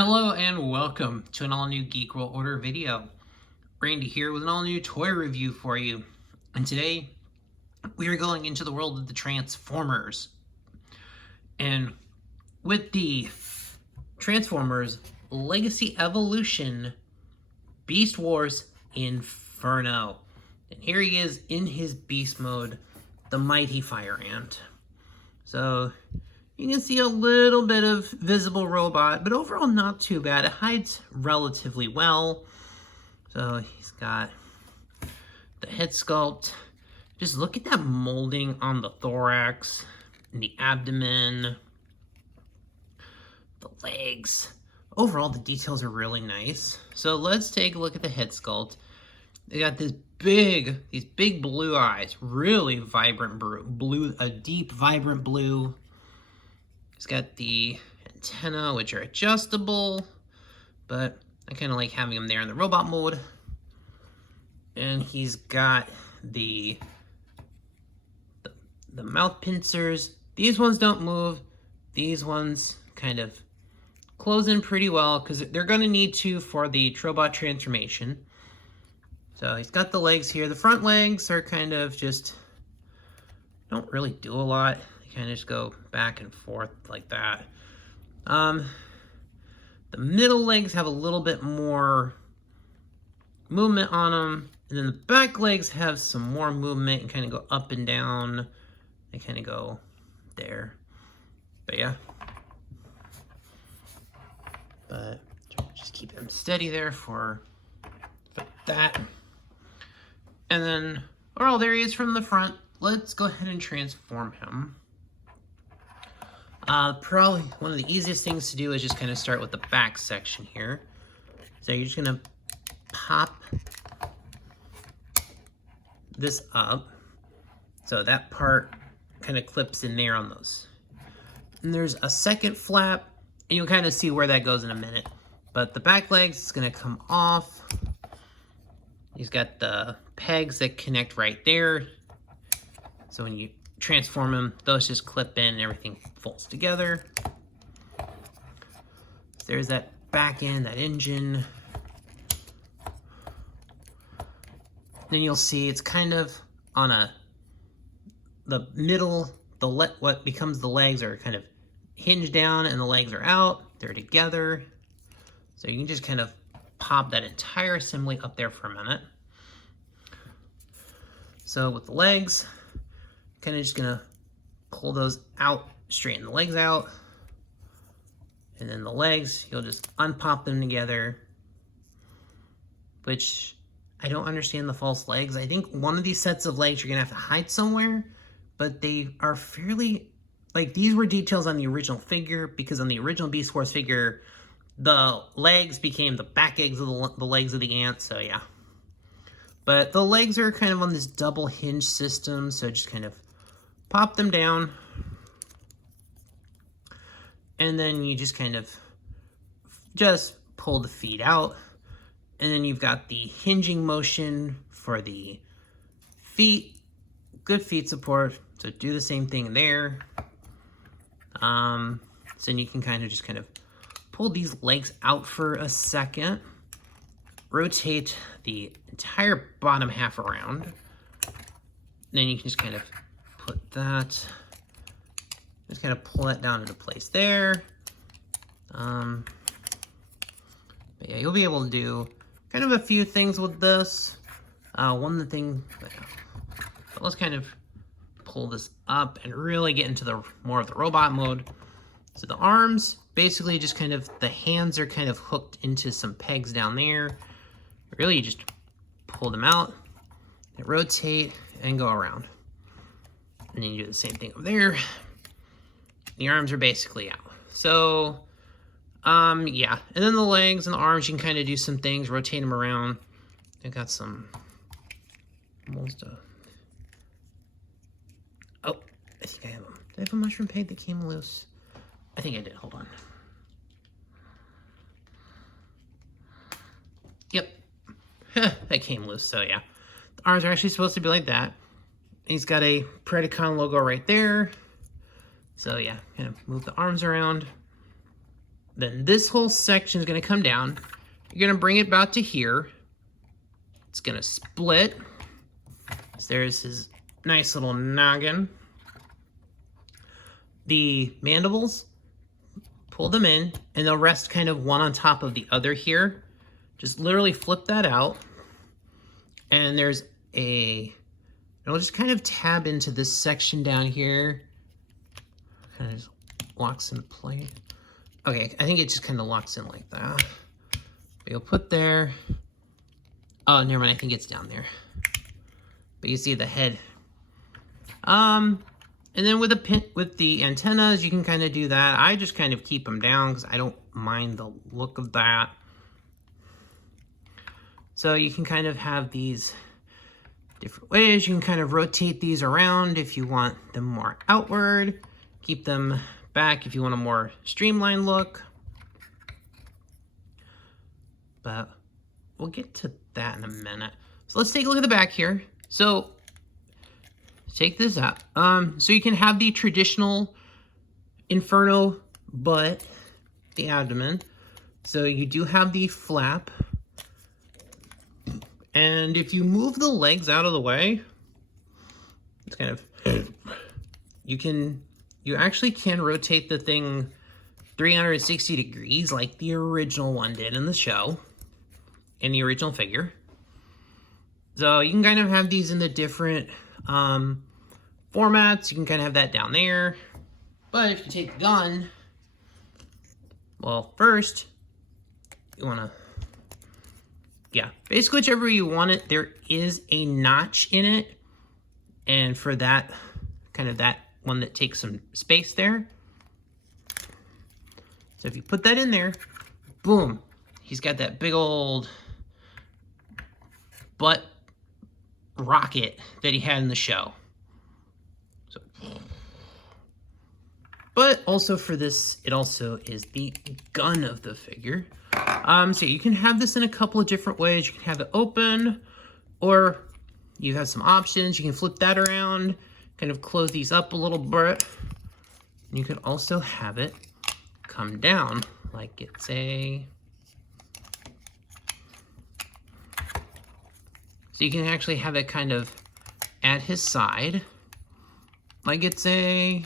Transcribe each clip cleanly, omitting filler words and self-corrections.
Hello and welcome to an all-new Geek World Order video. Randy here with an all-new toy review for you. And today, we are going into the world of the Transformers. And with the Transformers Legacy Evolution Beast Wars Inferno. And here he is in his beast mode, the mighty Fire Ant. So you can see a little bit of visible robot, but overall not too bad. It hides relatively well. So he's got the head sculpt. Just look at that molding on the thorax and the abdomen, the legs. Overall, the details are really nice. So let's take a look at the head sculpt. They got these big blue eyes, really vibrant blue, a deep, vibrant blue. He's got the antenna, which are adjustable, but I kind of like having him there in the robot mode. And he's got the mouth pincers. These ones don't move. These ones kind of close in pretty well because they're going to need to for the Trobot transformation. So he's got the legs here. The front legs are kind of just, don't really do a lot. Kind of just go back and forth like that. The middle legs have a little bit more movement on them, and then the back legs have some more movement and kind of go up and down. They kind of go there, but yeah. But just keep him steady there for that. And then, well, there he is from the front. Let's go ahead and transform him. Probably one of the easiest things to do is just kind of start with the back section here. So you're just gonna pop this up. So that part kind of clips in there on those. And there's a second flap, and you'll kind of see where that goes in a minute. But the back legs is gonna come off. He's got the pegs that connect right there. So when you transform them, those just clip in and everything folds together. So there's that back end, that engine. Then you'll see it's kind of on the middle, what becomes the legs are kind of hinged down and the legs are out. They're together. So you can just kind of pop that entire assembly up there for a minute. So with the legs, kind of just gonna pull those out, straighten the legs out, and then the legs, you'll just unpop them together, which I don't understand the false legs. I think one of these sets of legs you're gonna have to hide somewhere, but they are fairly, like these were details on the original figure, because on the original Beast Wars figure, the legs became the back legs of the legs of the ant, so yeah. But the legs are kind of on this double hinge system, so just kind of pop them down, and then you just kind of just pull the feet out, and then you've got the hinging motion for the feet, good feet support, so do the same thing there. So then you can kind of pull these legs out for a second, rotate the entire bottom half around, then you can just kind of put that, just kind of pull that down into place there. But yeah, you'll be able to do kind of a few things with this. One of the things, let's kind of pull this up and really get into more of the robot mode. So the arms, basically just kind of, the hands are kind of hooked into some pegs down there. Really, you just pull them out, and rotate, and go around. And then you do the same thing over there. The arms are basically out. So, yeah. And then the legs and the arms, you can kind of do some things, rotate them around. I got some, almost oh, I think I have them. Did I have a mushroom peg that came loose? I think I did, hold on. Yep, that came loose, so yeah. The arms are actually supposed to be like that. He's got a Predacon logo right there. So yeah, kind of move the arms around. Then this whole section is going to come down. You're going to bring it about to here. It's going to split. So there's his nice little noggin. The mandibles, pull them in, and they'll rest kind of one on top of the other here. Just literally flip that out. And there's it'll just kind of tab into this section down here. Kind of just locks in place. Okay, I think it just kind of locks in like that. But you'll put there. Oh, never mind, I think it's down there. But you see the head. And then with the antennas, you can kind of do that. I just kind of keep them down because I don't mind the look of that. So you can kind of have these different ways. You can kind of rotate these around if you want them more outward. Keep them back if you want a more streamlined look. But we'll get to that in a minute. So let's take a look at the back here. So take this out. So you can have the traditional Inferno butt, the abdomen. So you do have the flap. And if you move the legs out of the way, it's kind of, you actually can rotate the thing 360 degrees like the original one did in the show, in the original figure. So you can kind of have these in the different formats. You can kind of have that down there. But if you take the gun, well, first, you want to, yeah, basically whichever you want it, there is a notch in it. And for that, kind of that one that takes some space there. So if you put that in there, boom, he's got that big old butt rocket that he had in the show. So, but also for this, it also is the gun of the figure. So you can have this in a couple of different ways. You can have it open, or you have some options. You can flip that around, kind of close these up a little bit. You could also have it come down like it's a... So you can actually have it kind of at his side, like it's a...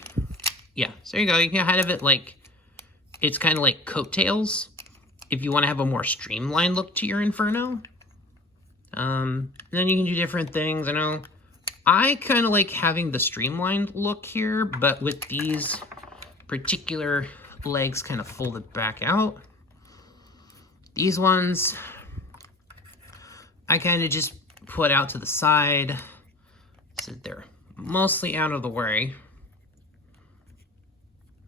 Yeah, so there you go. You can have it like, it's kind of like coattails, if you want to have a more streamlined look to your Inferno. And then you can do different things. I know I kind of like having the streamlined look here, but with these particular legs kind of folded back out. These ones, I kind of just put out to the side so they're mostly out of the way.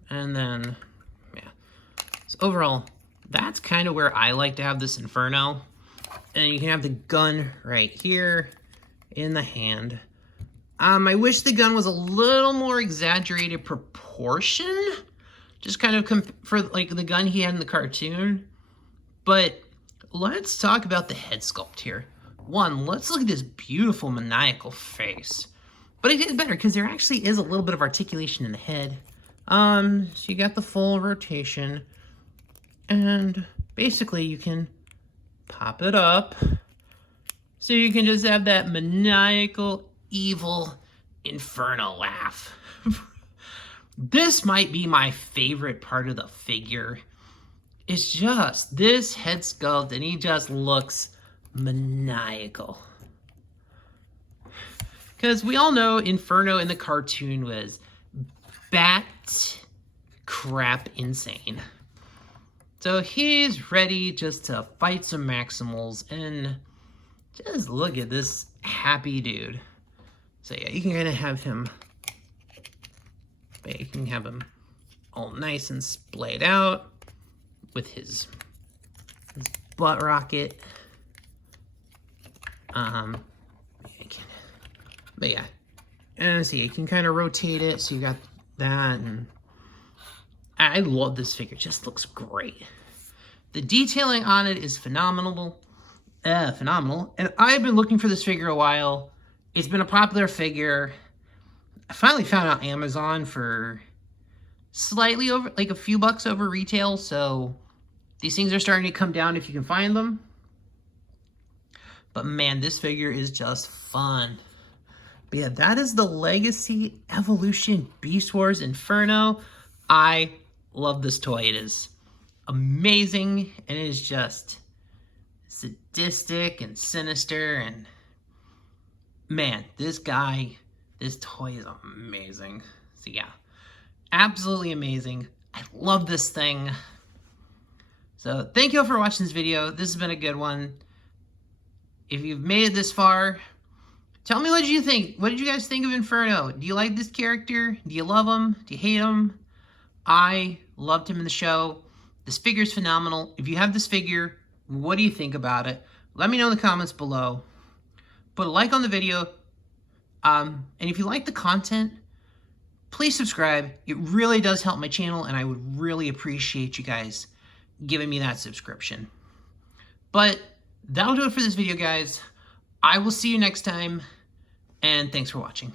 And then, yeah. So overall, that's kind of where I like to have this Inferno. And you can have the gun right here in the hand. I wish the gun was a little more exaggerated proportion. Just kind of for like the gun he had in the cartoon. But let's talk about the head sculpt here. One, let's look at this beautiful maniacal face. But it gets better because there actually is a little bit of articulation in the head. So you got the full rotation. And basically you can pop it up. So you can just have that maniacal, evil Inferno laugh. This might be my favorite part of the figure. It's just this head sculpt, and he just looks maniacal. Because we all know Inferno in the cartoon was bat crap insane. So he's ready just to fight some Maximals, and just look at this happy dude. So yeah, you can kind of have him, you can have him all nice and splayed out with his butt rocket. But yeah, and see, you can kind of rotate it, so you got that, and I love this figure. It just looks great. The detailing on it is phenomenal. And I've been looking for this figure a while. It's been a popular figure. I finally found it on Amazon for slightly over, like a few bucks over retail, so these things are starting to come down if you can find them. But man, this figure is just fun. But yeah, that is the Legacy Evolution Beast Wars Inferno. I love this toy. It is amazing, and it is just sadistic and sinister, and man, this toy is amazing. So yeah, absolutely amazing. I love this thing. So thank you all for watching this video. This has been a good one. If you've made it this far, tell me, what did you think? What did you guys think of Inferno? Do you like this character? Do you love him? Do you hate him? I loved him in the show. This figure's phenomenal. If you have this figure, what do you think about it? Let me know in the comments below. Put a like on the video. And if you like the content, please subscribe. It really does help my channel, and I would really appreciate you guys giving me that subscription. But that'll do it for this video, guys. I will see you next time, and thanks for watching.